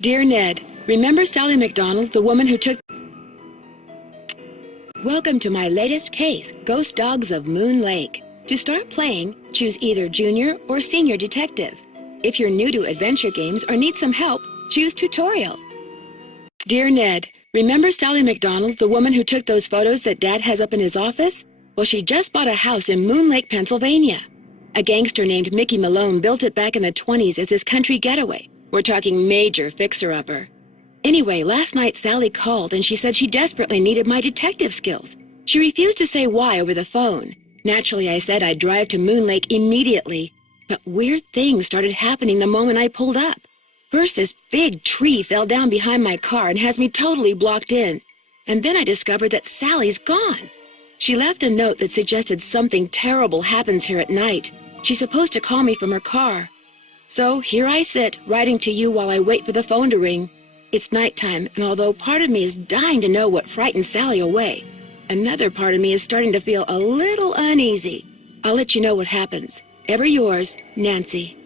Dear Ned, remember Sally McDonald, the woman who took... Welcome to my latest case, Ghost Dogs of Moon Lake. To start playing, choose either Junior or Senior Detective. If you're new to adventure games or need some help, choose Tutorial. Dear Ned, remember Sally McDonald, the woman who took those photos that Dad has up in his office? Well, she just bought a house in Moon Lake, Pennsylvania. A gangster named Mickey Malone built it back in the 1920s as his country getaway. We're talking major fixer-upper. Anyway, last night Sally called and she said she desperately needed my detective skills. She refused to say why over the phone. Naturally, I said I'd drive to Moon Lake immediately. But weird things started happening the moment I pulled up. First, this big tree fell down behind my car and has me totally blocked in. And then I discovered that Sally's gone. She left a note that suggested something terrible happens here at night. She's supposed to call me from her car. So here I sit, writing to you while I wait for the phone to ring. It's nighttime, and although part of me is dying to know what frightened Sally away, another part of me is starting to feel a little uneasy. I'll let you know what happens. Ever yours, Nancy.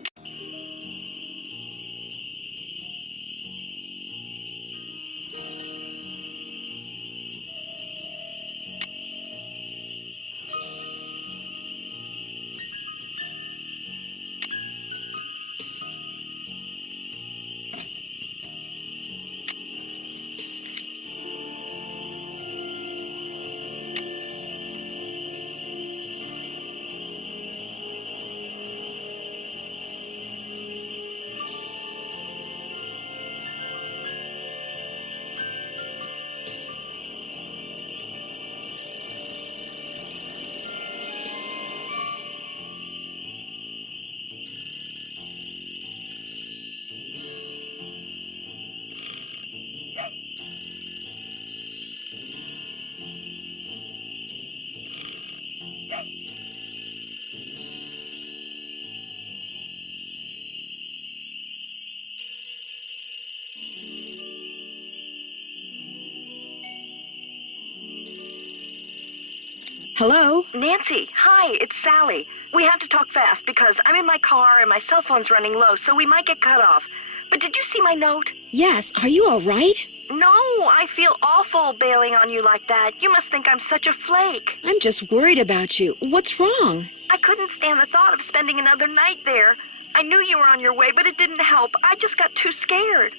Hello? Nancy, hi, it's Sally. We have to talk fast because I'm in my car and my cell phone's running low, so we might get cut off. But did you see my note? Yes, are you all right? No, I feel awful bailing on you like that. You must think I'm such a flake. I'm just worried about you. What's wrong? I couldn't stand the thought of spending another night there. I knew you were on your way, but it didn't help. I just got too scared.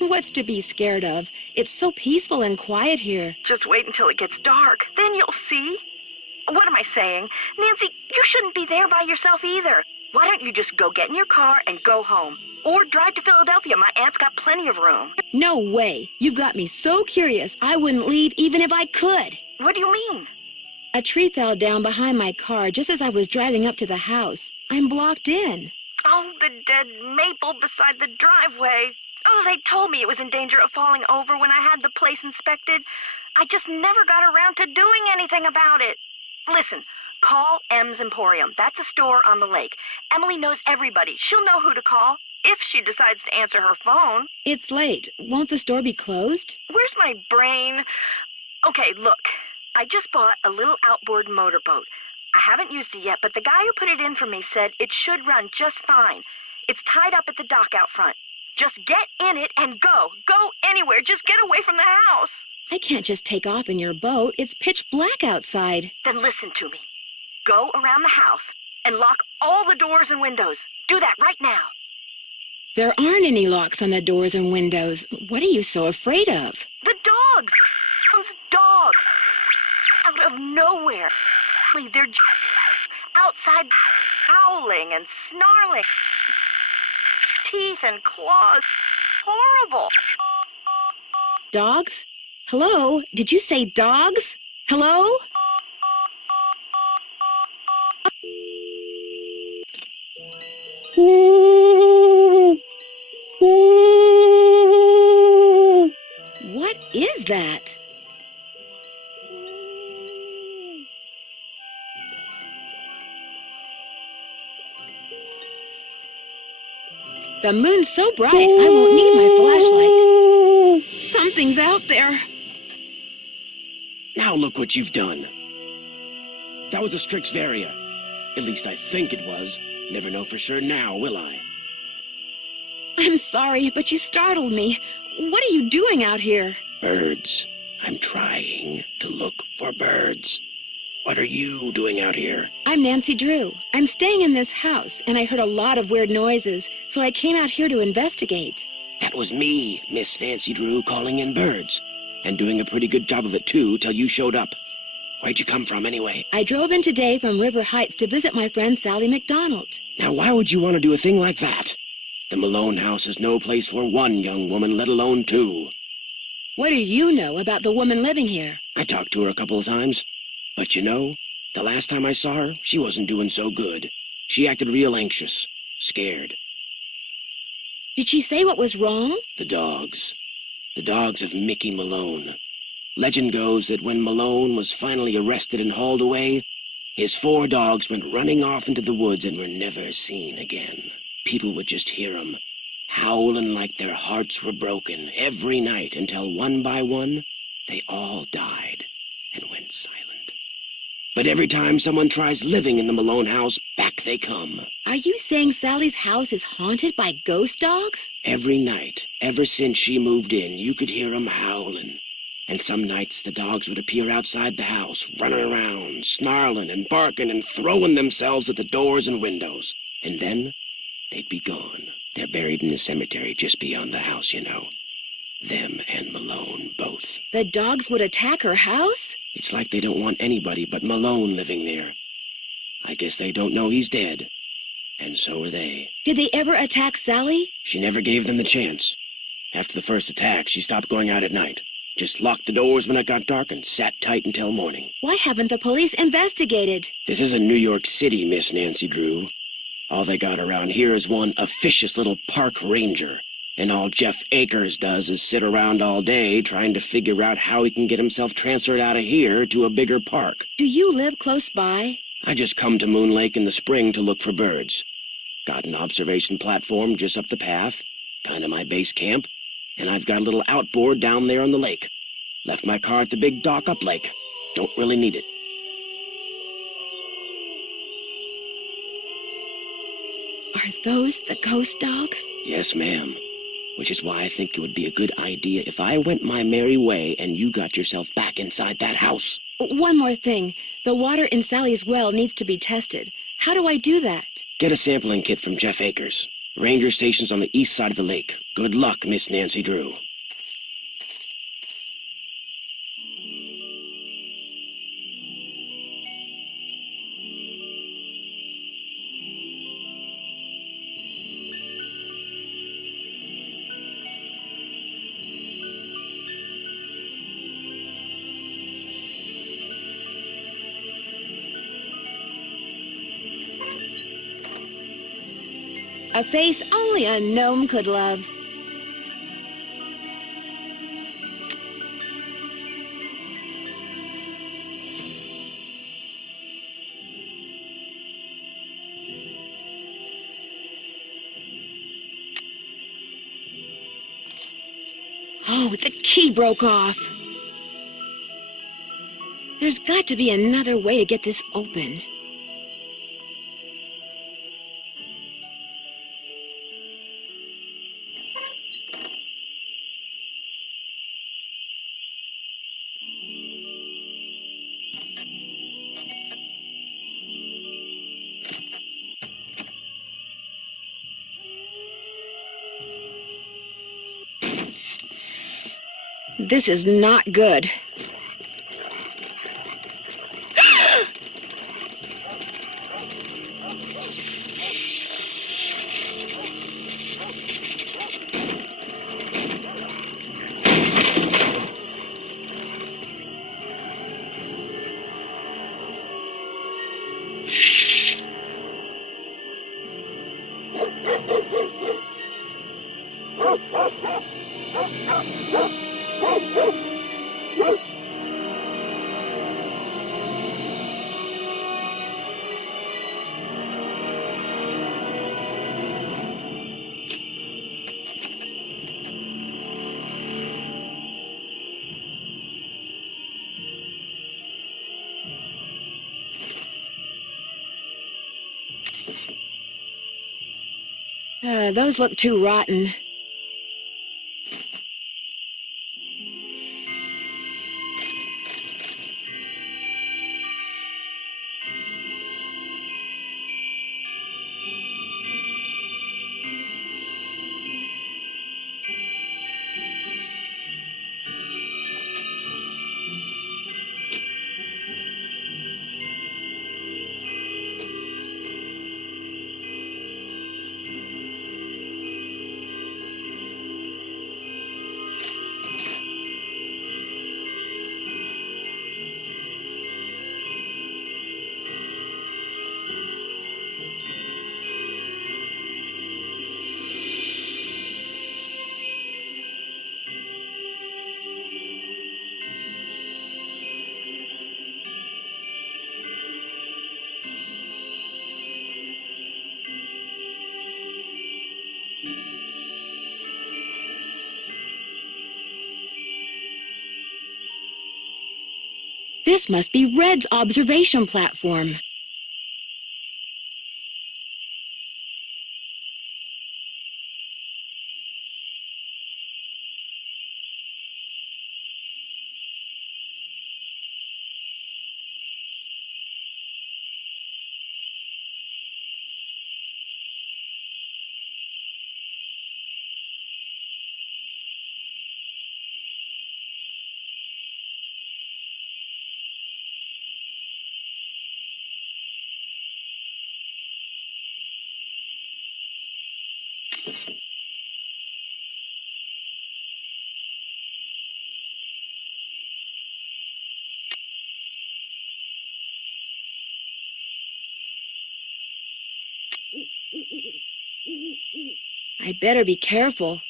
What's to be scared of? It's so peaceful and quiet here. Just wait until it gets dark. Then you'll see. What am I saying? Nancy, you shouldn't be there by yourself either. Why don't you just go get in your car and go home? Or drive to Philadelphia. My aunt's got plenty of room. No way. You've got me so curious I wouldn't leave even if I could. What do you mean? A tree fell down behind my car just as I was driving up to the house. I'm blocked in. Oh, the dead maple beside the driveway. Oh, they told me it was in danger of falling over when I had the place inspected. I just never got around to doing anything about it. Listen, call M's Emporium. That's a store on the lake. Emily knows everybody. She'll know who to call if she decides to answer her phone. It's late. Won't the store be closed? Where's my brain? Okay, look. I just bought a little outboard motorboat. I haven't used it yet, but the guy who put it in for me said it should run just fine. It's tied up at the dock out front. Just get in it and go. Go anywhere. Just get away from the house. I can't just take off in your boat. It's pitch black outside. Then listen to me. Go around the house and lock all the doors and windows. Do that right now. There aren't any locks on the doors and windows. What are you so afraid of? The dogs. Dogs. Out of nowhere. They're outside howling and snarling. Teeth and claws. Horrible. Dogs? Hello? Did you say dogs? Hello? What is that? The moon's so bright, I won't need my flashlight. Something's out there. Now look what you've done. That was a Strixvaria. At least I think it was. Never know for sure now, will I? I'm sorry, but you startled me. What are you doing out here? Birds. I'm trying to look for birds. What are you doing out here? I'm Nancy Drew. I'm staying in this house, and I heard a lot of weird noises, so I came out here to investigate. That was me, Miss Nancy Drew, calling in birds. And doing a pretty good job of it, too, till you showed up. Where'd you come from, anyway? I drove in today from River Heights to visit my friend Sally McDonald. Now, why would you want to do a thing like that? The Malone house is no place for one young woman, let alone two. What do you know about the woman living here? I talked to her a couple of times. But you know, the last time I saw her, she wasn't doing so good. She acted real anxious, scared. Did she say what was wrong? The dogs. The dogs of Mickey Malone. Legend goes that when Malone was finally arrested and hauled away, his 4 dogs went running off into the woods and were never seen again. People would just hear 'em, howling like their hearts were broken every night until one by one, they all died and went silent. But every time someone tries living in the Malone house, back they come. Are you saying Sally's house is haunted by ghost dogs? Every night, ever since she moved in, you could hear 'em howling. And some nights the dogs would appear outside the house, running around, snarling and barking and throwing themselves at the doors and windows. And then they'd be gone. They're buried in the cemetery just beyond the house, you know. Them and Malone, both. The dogs would attack her house? It's like they don't want anybody but Malone living there. I guess they don't know he's dead. And so are they. Did they ever attack Sally? She never gave them the chance. After the first attack, she stopped going out at night. Just locked the doors when it got dark and sat tight until morning. Why haven't the police investigated? This isn't New York City, Miss Nancy Drew. All they got around here is one officious little park ranger. And all Jeff Akers does is sit around all day trying to figure out how he can get himself transferred out of here to a bigger park. Do you live close by? I just come to Moon Lake in the spring to look for birds. Got an observation platform just up the path, kind of my base camp, and I've got a little outboard down there on the lake. Left my car at the big dock up lake. Don't really need it. Are those the ghost dogs? Yes, ma'am. Which is why I think it would be a good idea if I went my merry way and you got yourself back inside that house. One more thing. The water in Sally's well needs to be tested. How do I do that? Get a sampling kit from Jeff Akers. Ranger station's on the east side of the lake. Good luck, Miss Nancy Drew. A face only a gnome could love. Oh, the key broke off. There's got to be another way to get this open. This is not good. Those look too rotten. This must be Red's observation platform. I better be careful.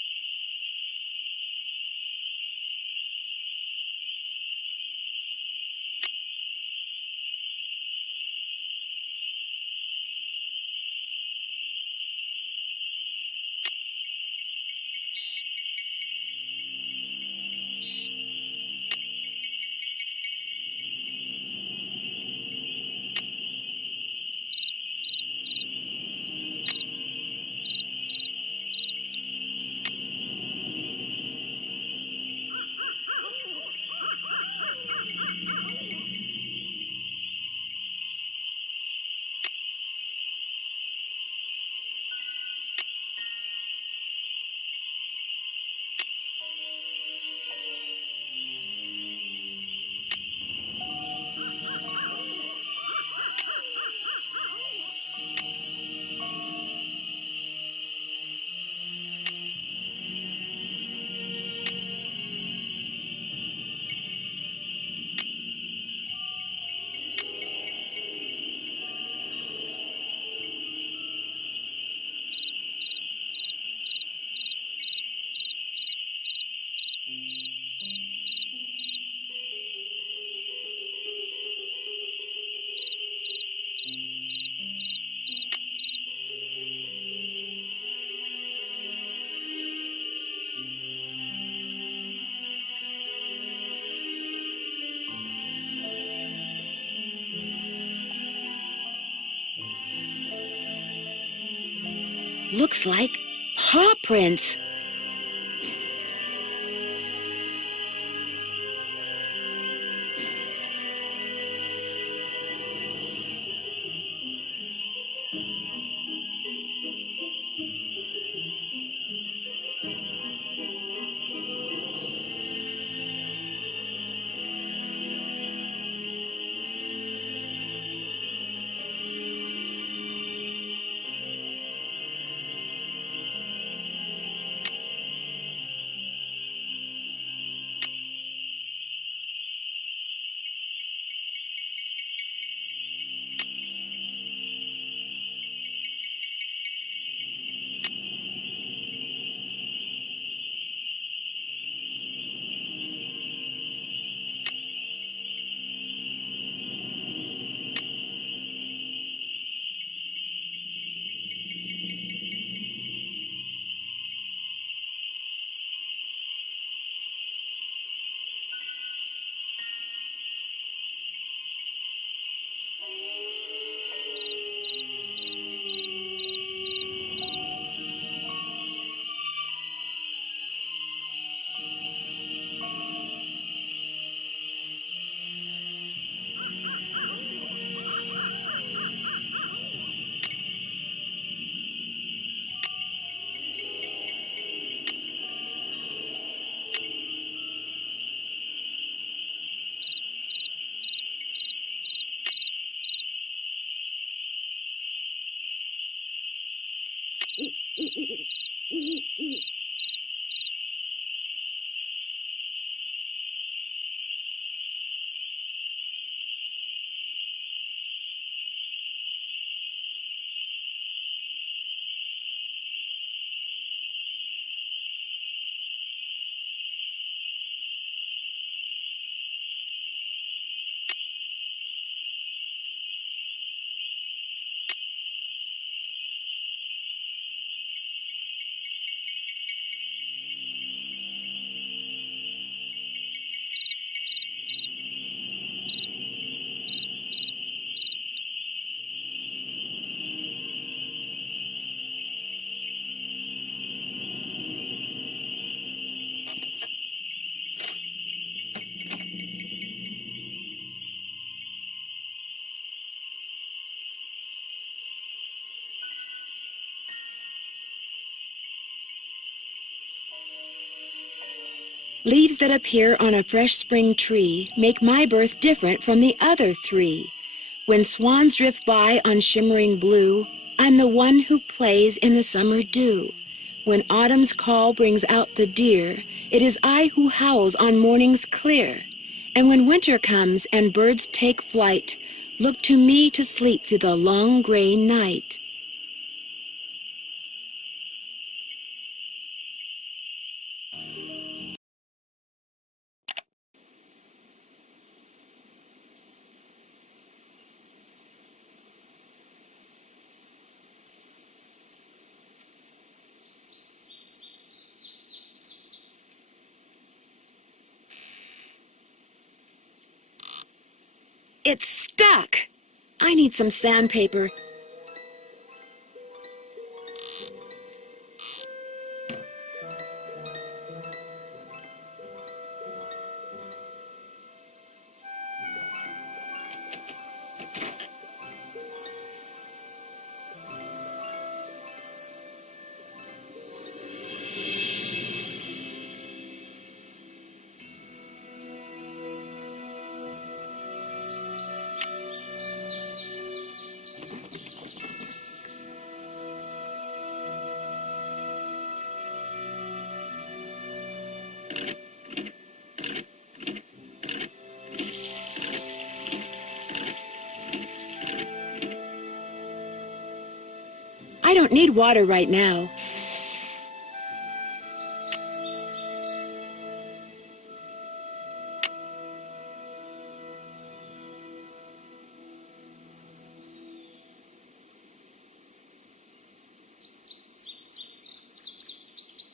Looks like paw prints. Leaves that appear on a fresh spring tree make my birth different from the other three. When swans drift by on shimmering blue, I'm the one who plays in the summer dew. When autumn's call brings out the deer, it is I who howls on mornings clear. And when winter comes and birds take flight, look to me to sleep through the long gray night. It's stuck! I need some sandpaper. I don't need water right now.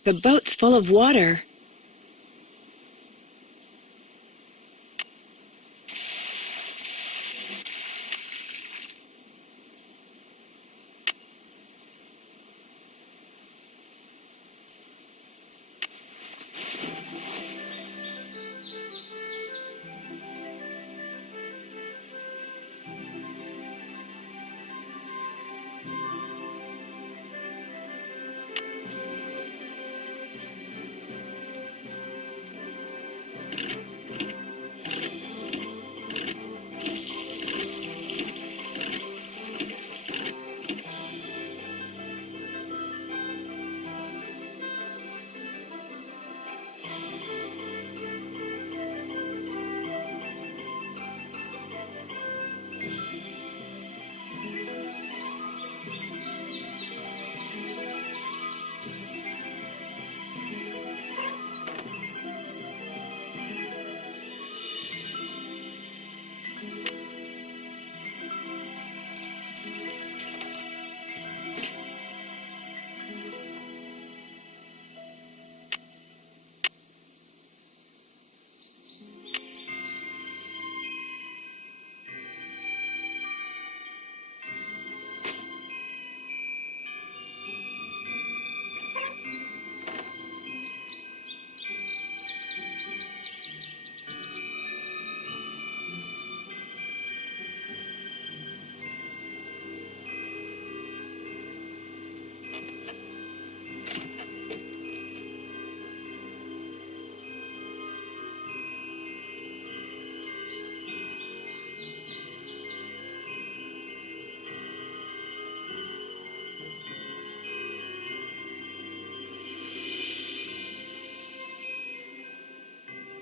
The boat's full of water.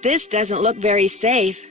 This doesn't look very safe.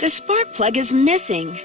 The spark plug is missing.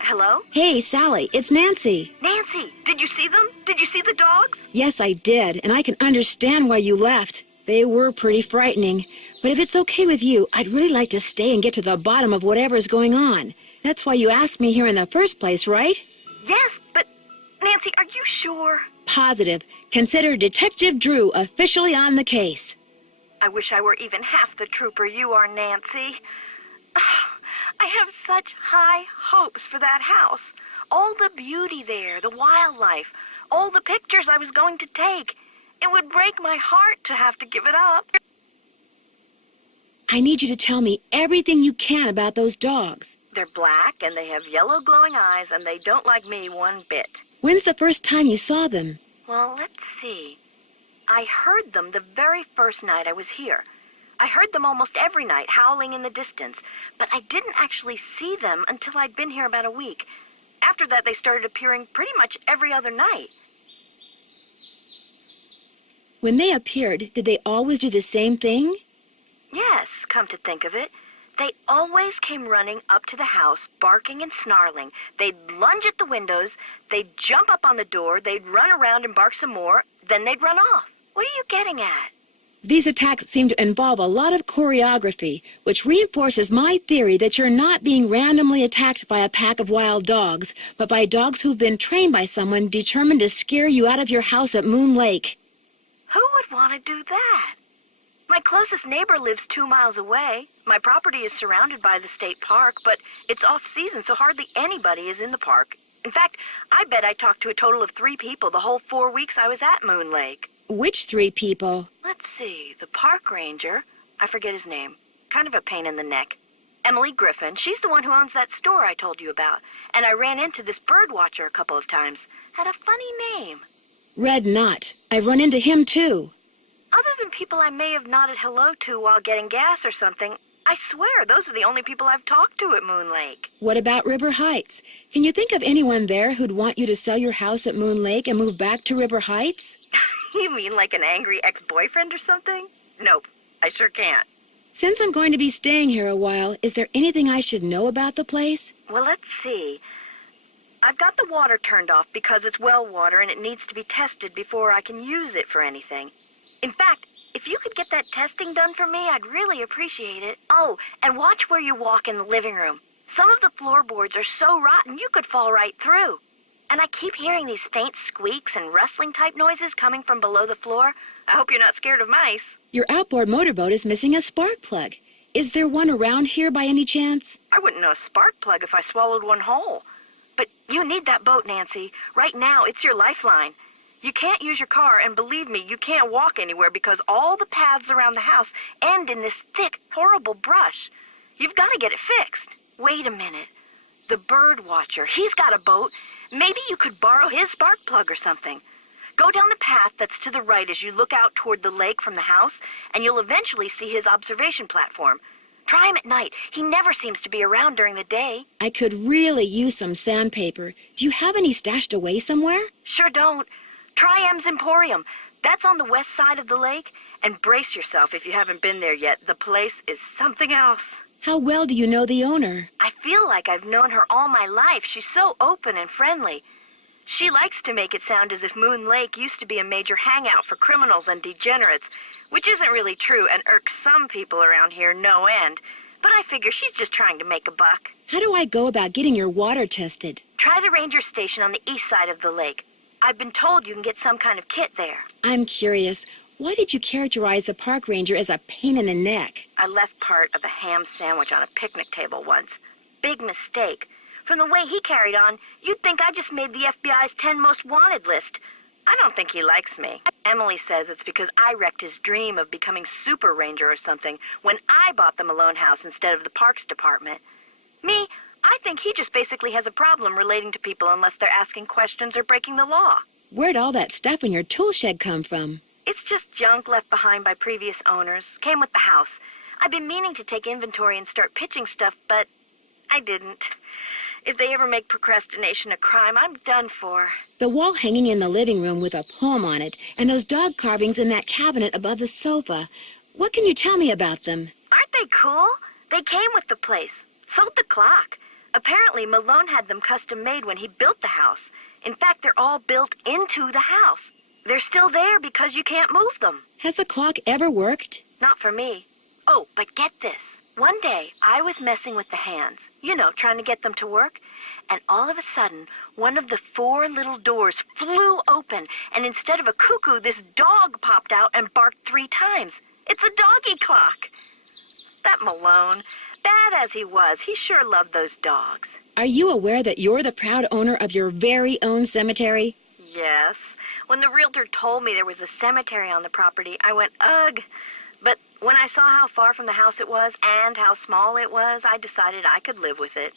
Hello? Hey, Sally, it's Nancy. Nancy, did you see them? Did you see the dogs? Yes, I did, and I can understand why you left. They were pretty frightening. But if it's okay with you, I'd really like to stay and get to the bottom of whatever's going on. That's why you asked me here in the first place, right? Yes, but Nancy, are you sure? Positive. Consider Detective Drew officially on the case. I wish I were even half the trooper you are, Nancy. I have such high hopes for that house. All the beauty there, the wildlife, all the pictures I was going to take. It would break my heart to have to give it up. I need you to tell me everything you can about those dogs. They're black, and they have yellow glowing eyes, and they don't like me one bit. When's the first time you saw them? Well, let's see. I heard them the very first night I was here. I heard them almost every night, howling in the distance, but I didn't actually see them until I'd been here about a week. After that, they started appearing pretty much every other night. When they appeared, did they always do the same thing? Yes, come to think of it. They always came running up to the house, barking and snarling. They'd lunge at the windows, they'd jump up on the door, they'd run around and bark some more, then they'd run off. What are you getting at? These attacks seem to involve a lot of choreography, which reinforces my theory that you're not being randomly attacked by a pack of wild dogs, but by dogs who've been trained by someone determined to scare you out of your house at Moon Lake. Who would want to do that? My closest neighbor lives 2 miles away. My property is surrounded by the state park, but it's off-season, so hardly anybody is in the park. In fact, I bet I talked to a total of 3 people the whole 4 weeks I was at Moon Lake. Which 3 people? Let's see, the park ranger, I forget his name, kind of a pain in the neck. Emily Griffin, she's the one who owns that store I told you about. And I ran into this bird watcher a couple of times. Had a funny name. Red Knott. I've run into him, too. Other than people I may have nodded hello to while getting gas or something, I swear those are the only people I've talked to at Moon Lake. What about River Heights? Can you think of anyone there who'd want you to sell your house at Moon Lake and move back to River Heights? You mean like an angry ex-boyfriend or something? Nope, I sure can't. Since I'm going to be staying here a while, is there anything I should know about the place? Well, let's see. I've got the water turned off because it's well water and it needs to be tested before I can use it for anything. In fact, if you could get that testing done for me, I'd really appreciate it. Oh, and watch where you walk in the living room. Some of the floorboards are so rotten you could fall right through. And I keep hearing these faint squeaks and rustling type noises coming from below the floor. I hope you're not scared of mice. Your outboard motorboat is missing a spark plug. Is there one around here by any chance? I wouldn't know a spark plug if I swallowed one whole. But you need that boat, Nancy. Right now, it's your lifeline. You can't use your car, and believe me, you can't walk anywhere because all the paths around the house end in this thick, horrible brush. You've got to get it fixed. Wait a minute. The bird watcher, he's got a boat. Maybe you could borrow his spark plug or something. Go down the path that's to the right as you look out toward the lake from the house, and you'll eventually see his observation platform. Try him at night. He never seems to be around during the day. I could really use some sandpaper. Do you have any stashed away somewhere? Sure don't. Try M's Emporium. That's on the west side of the lake. And brace yourself if you haven't been there yet. The place is something else. How well do you know the owner? I feel like I've known her all my life. She's so open and friendly. She likes to make it sound as if Moon Lake used to be a major hangout for criminals and degenerates, which isn't really true and irks some people around here no end. But I figure she's just trying to make a buck. How do I go about getting your water tested? Try the ranger station on the east side of the lake. I've been told you can get some kind of kit there. I'm curious. Why did you characterize the park ranger as a pain in the neck? I left part of a ham sandwich on a picnic table once. Big mistake. From the way he carried on, you'd think I just made the FBI's 10 most wanted list. I don't think he likes me. Emily says it's because I wrecked his dream of becoming super ranger or something when I bought the Malone house instead of the parks department. Me, I think he just basically has a problem relating to people unless they're asking questions or breaking the law. Where'd all that stuff in your tool shed come from? It's just junk left behind by previous owners. Came with the house. I've been meaning to take inventory and start pitching stuff, but I didn't. If they ever make procrastination a crime, I'm done for. The wall hanging in the living room with a poem on it, and those dog carvings in that cabinet above the sofa. What can you tell me about them? Aren't they cool? They came with the place. Sold the clock. Apparently, Malone had them custom made when he built the house. In fact, they're all built into the house. They're still there because you can't move them. Has the clock ever worked? Not for me. Oh, but get this. One day, I was messing with the hands. You know, trying to get them to work. And all of a sudden, one of the 4 little doors flew open, and instead of a cuckoo, this dog popped out and barked 3 times. It's a doggy clock. That Malone, bad as he was, he sure loved those dogs. Are you aware that you're the proud owner of your very own cemetery? Yes. When the realtor told me there was a cemetery on the property, I went, ugh. But when I saw how far from the house it was and how small it was, I decided I could live with it,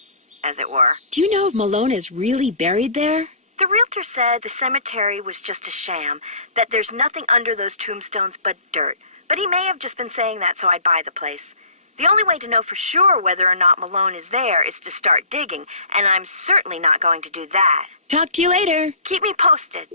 as it were. Do you know if Malone is really buried there? The realtor said the cemetery was just a sham, that there's nothing under those tombstones but dirt. But he may have just been saying that so I'd buy the place. The only way to know for sure whether or not Malone is there is to start digging, and I'm certainly not going to do that. Talk to you later. Keep me posted.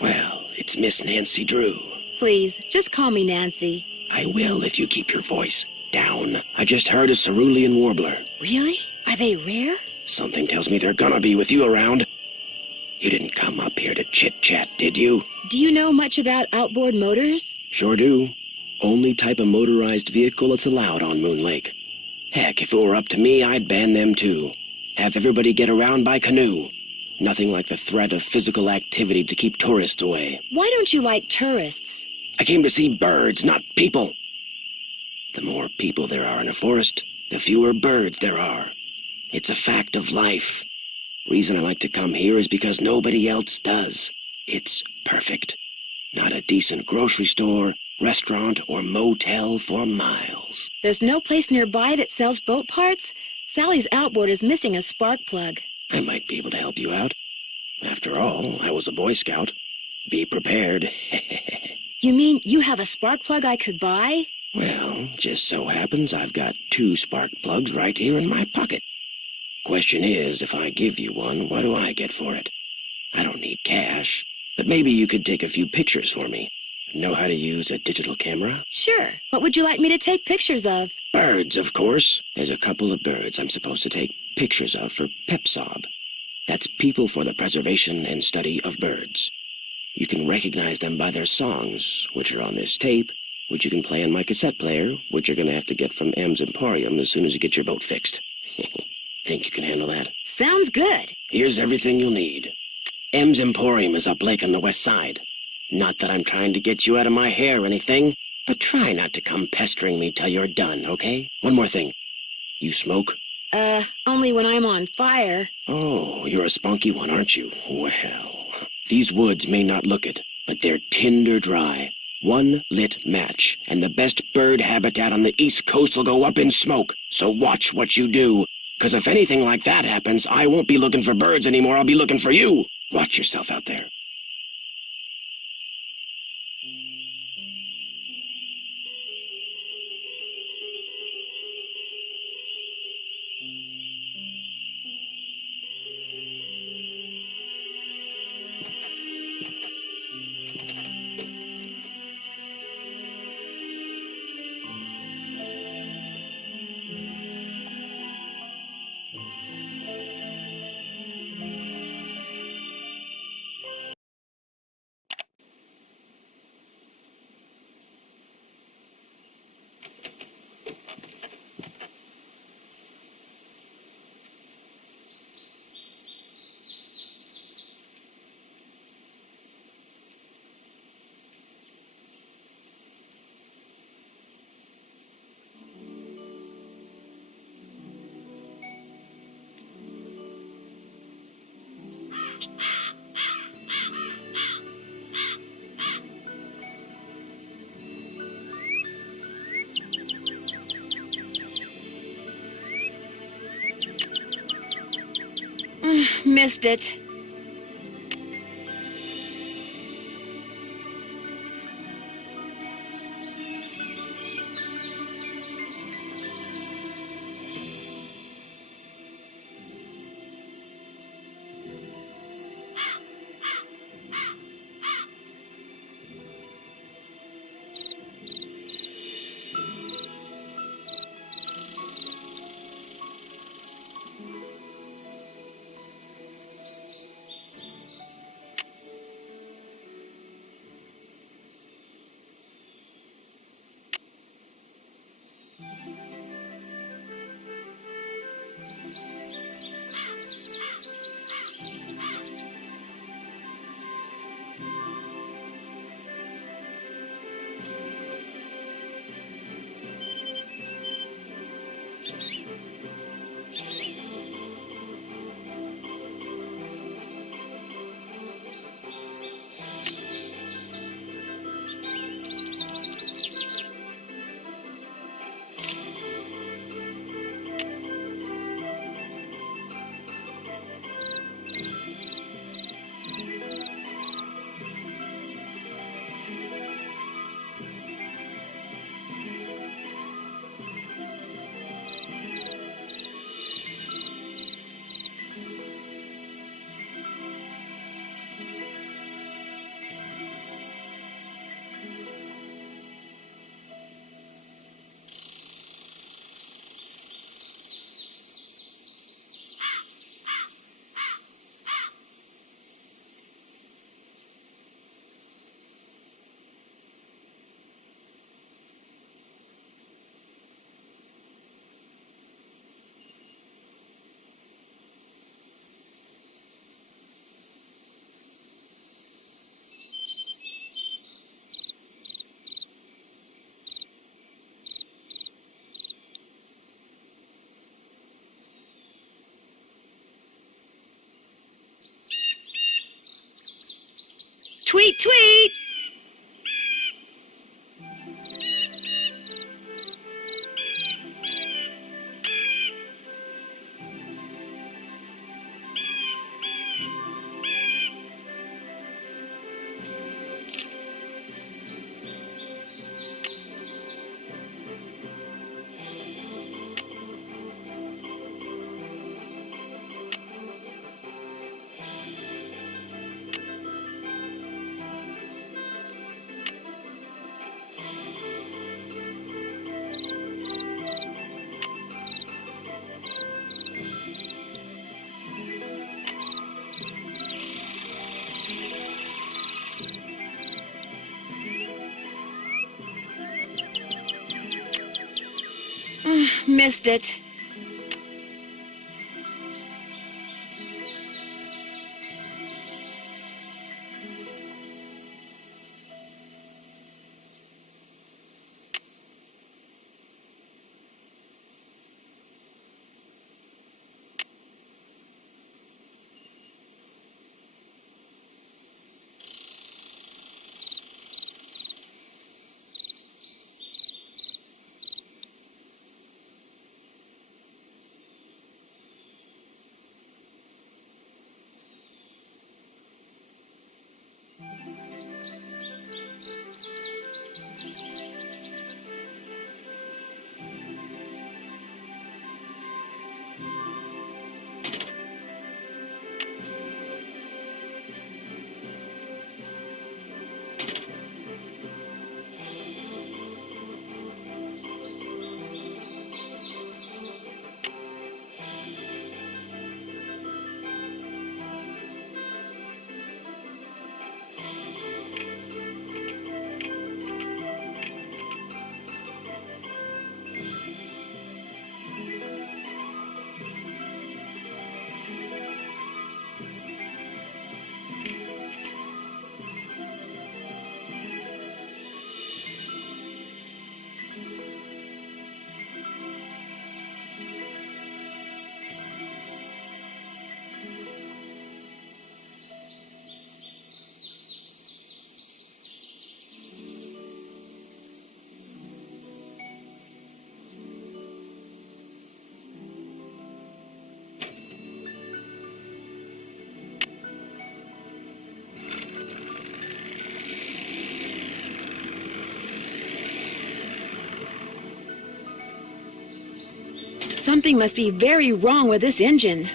Well, it's Miss Nancy Drew. Please, just call me Nancy. I will if you keep your voice down. I just heard a cerulean warbler. Really? Are they rare? Something tells me they're gonna be with you around. You didn't come up here to chit-chat, did you? Do you know much about outboard motors? Sure do. Only type of motorized vehicle that's allowed on Moon Lake. Heck, if it were up to me, I'd ban them too. Have everybody get around by canoe. Nothing like the threat of physical activity to keep tourists away. Why don't you like tourists? I came to see birds, not people. The more people there are in a forest, the fewer birds there are. It's a fact of life. Reason I like to come here is because nobody else does. It's perfect. Not a decent grocery store, restaurant, or motel for miles. There's no place nearby that sells boat parts? Sally's outboard is missing a spark plug. I might be able to help you out. After all, I was a Boy Scout. Be prepared. You mean you have a spark plug I could buy? Well, just so happens I've got 2 spark plugs right here in my pocket. Question is, if I give you one, what do I get for it? I don't need cash, but maybe you could take a few pictures for me. Know how to use a digital camera? Sure. What would you like me to take pictures of? Birds, of course. There's a couple of birds I'm supposed to take pictures of for PEPSOB. That's People for the Preservation and Study of Birds. You can recognize them by their songs, which are on this tape, which you can play on my cassette player, which you're going to have to get from M's Emporium as soon as you get your boat fixed. Think you can handle that? Sounds good. Here's everything you'll need. M's Emporium is up lake on the west side. Not that I'm trying to get you out of my hair or anything, but try not to come pestering me till you're done, okay? One more thing. You smoke? Only when I'm on fire. Oh, you're a spunky one, aren't you? Well, these woods may not look it, but they're tinder dry. One lit match, and the best bird habitat on the East Coast will go up in smoke. So watch what you do. 'Cause if anything like that happens, I won't be looking for birds anymore. I'll be looking for you. Watch yourself out there. Missed it. Tweet, tweet! Missed it. Something must be very wrong with this engine.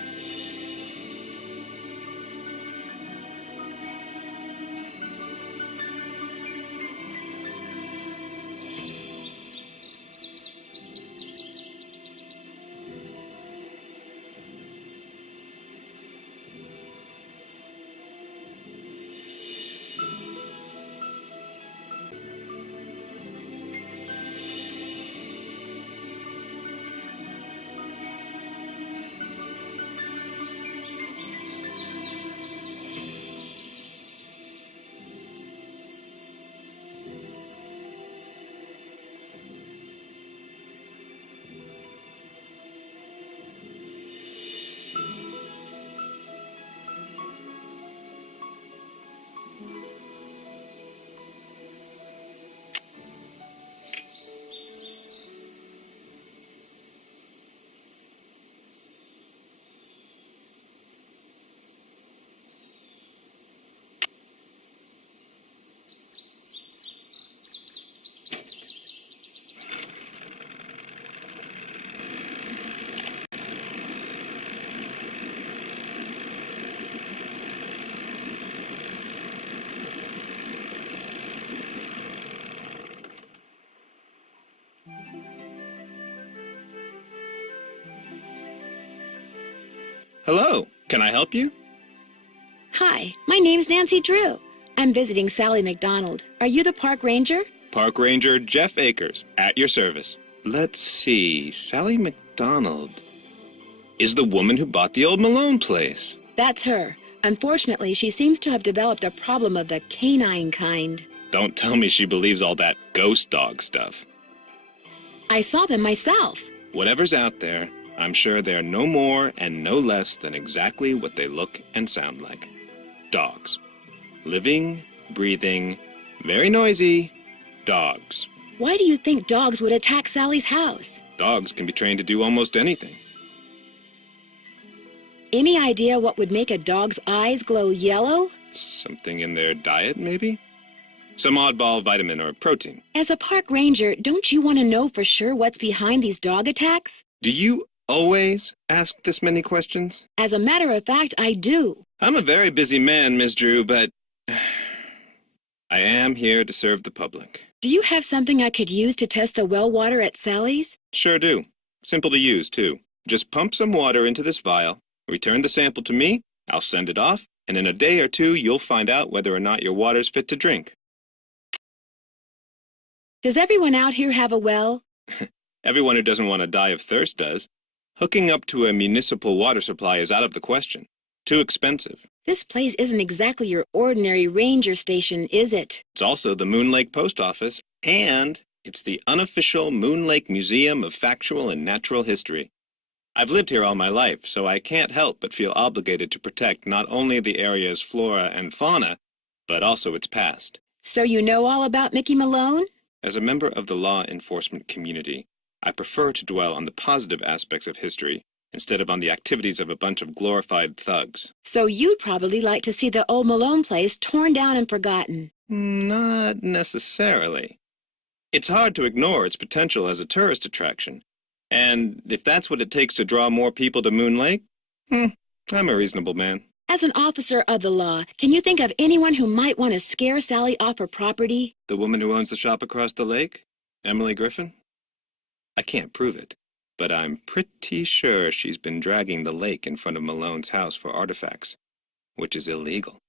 Hello, can I help you? Hi, my name's Nancy Drew. I'm visiting Sally McDonald. Are you the park ranger? Park Ranger Jeff Akers, at your service. Let's see, Sally McDonald is the woman who bought the old Malone place. That's her. Unfortunately, she seems to have developed a problem of the canine kind. Don't tell me she believes all that ghost dog stuff. I saw them myself. Whatever's out there, I'm sure they're no more and no less than exactly what they look and sound like. Dogs. Living, breathing, very noisy dogs. Why do you think dogs would attack Sally's house? Dogs can be trained to do almost anything. Any idea what would make a dog's eyes glow yellow? Something in their diet, maybe? Some oddball vitamin or protein. As a park ranger, don't you want to know for sure what's behind these dog attacks? Do you always ask this many questions? As a matter of fact, I do. I'm a very busy man, Miss Drew, but I am here to serve the public. Do you have something I could use to test the well water at Sally's? Sure do. Simple to use, too. Just pump some water into this vial, return the sample to me, I'll send it off, and in a day or two you'll find out whether or not your water's fit to drink. Does everyone out here have a well? Everyone who doesn't want to die of thirst does. Hooking up to a municipal water supply is out of the question. Too expensive. This place isn't exactly your ordinary ranger station, is it? It's also the Moon Lake Post Office, and it's the unofficial Moon Lake Museum of Factual and Natural History. I've lived here all my life, so I can't help but feel obligated to protect not only the area's flora and fauna, but also its past. So you know all about Mickey Malone? As a member of the law enforcement community, I prefer to dwell on the positive aspects of history instead of on the activities of a bunch of glorified thugs. So you'd probably like to see the old Malone place torn down and forgotten. Not necessarily. It's hard to ignore its potential as a tourist attraction. And if that's what it takes to draw more people to Moon Lake, I'm a reasonable man. As an officer of the law, can you think of anyone who might want to scare Sally off her property? The woman who owns the shop across the lake? Emily Griffin? I can't prove it, but I'm pretty sure she's been dragging the lake in front of Malone's house for artifacts, which is illegal.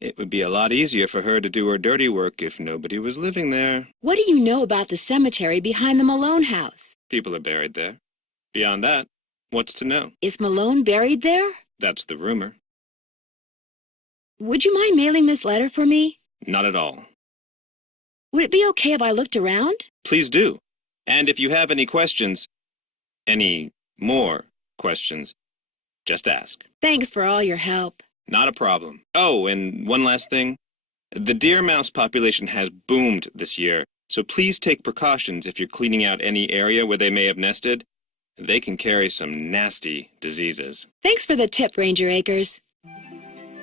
It would be a lot easier for her to do her dirty work if nobody was living there. What do you know about the cemetery behind the Malone house? People are buried there. Beyond that, what's to know? Is Malone buried there? That's the rumor. Would you mind mailing this letter for me? Not at all. Would it be okay if I looked around? Please do. And if you have any questions, any more questions, just ask. Thanks for all your help. Not a problem. Oh, and one last thing. The deer mouse population has boomed this year, so please take precautions if you're cleaning out any area where they may have nested. They can carry some nasty diseases. Thanks for the tip, Ranger Akers.